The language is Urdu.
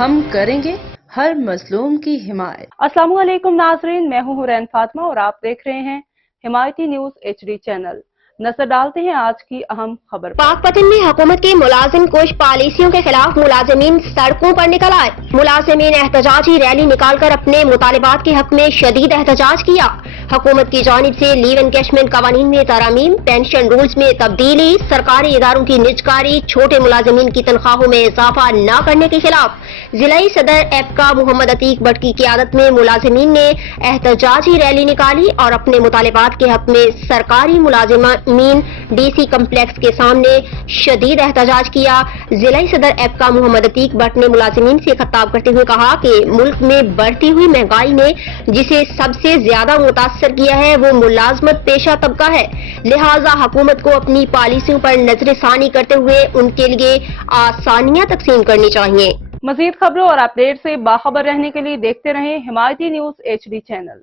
ہم کریں گے ہر مظلوم کی حمایت۔ السلام علیکم ناظرین، میں ہوں حورین فاطمہ اور آپ دیکھ رہے ہیں حمایتی نیوز HD چینل۔ نظر ڈالتے ہیں آج کی اہم خبر۔ پاک پتن میں حکومت کی ملازم کش پالیسیوں کے خلاف ملازمین سڑکوں پر نکل آئے۔ ملازمین احتجاجی ریلی نکال کر اپنے مطالبات کے حق میں شدید احتجاج کیا۔ حکومت کی جانب سے لیو انکیشمنٹ قوانین میں ترامیم، پینشن رولز میں تبدیلی، سرکاری اداروں کی نجکاری، چھوٹے ملازمین کی تنخواہوں میں اضافہ نہ کرنے کے خلاف ضلعی صدر ایپکا محمد عتیق بٹ کی قیادت میں ملازمین نے احتجاجی ریلی نکالی اور اپنے مطالبات کے حق میں سرکاری ملازمین DC کمپلیکس کے سامنے شدید احتجاج کیا۔ ضلعی صدر ایپکا محمد عتیق بٹ نے ملازمین سے خطاب کرتے ہوئے کہا کہ ملک میں بڑھتی ہوئی مہنگائی نے جسے سب سے زیادہ متاثر کیا ہے وہ ملازمت پیشہ طبقہ ہے، لہٰذا حکومت کو اپنی پالیسیوں پر نظر ثانی کرتے ہوئے ان کے لیے آسانیاں تقسیم کرنی چاہیے۔ مزید خبروں اور اپڈیٹ سے باخبر رہنے کے لیے دیکھتے رہیں حمایتی نیوز HD چینل۔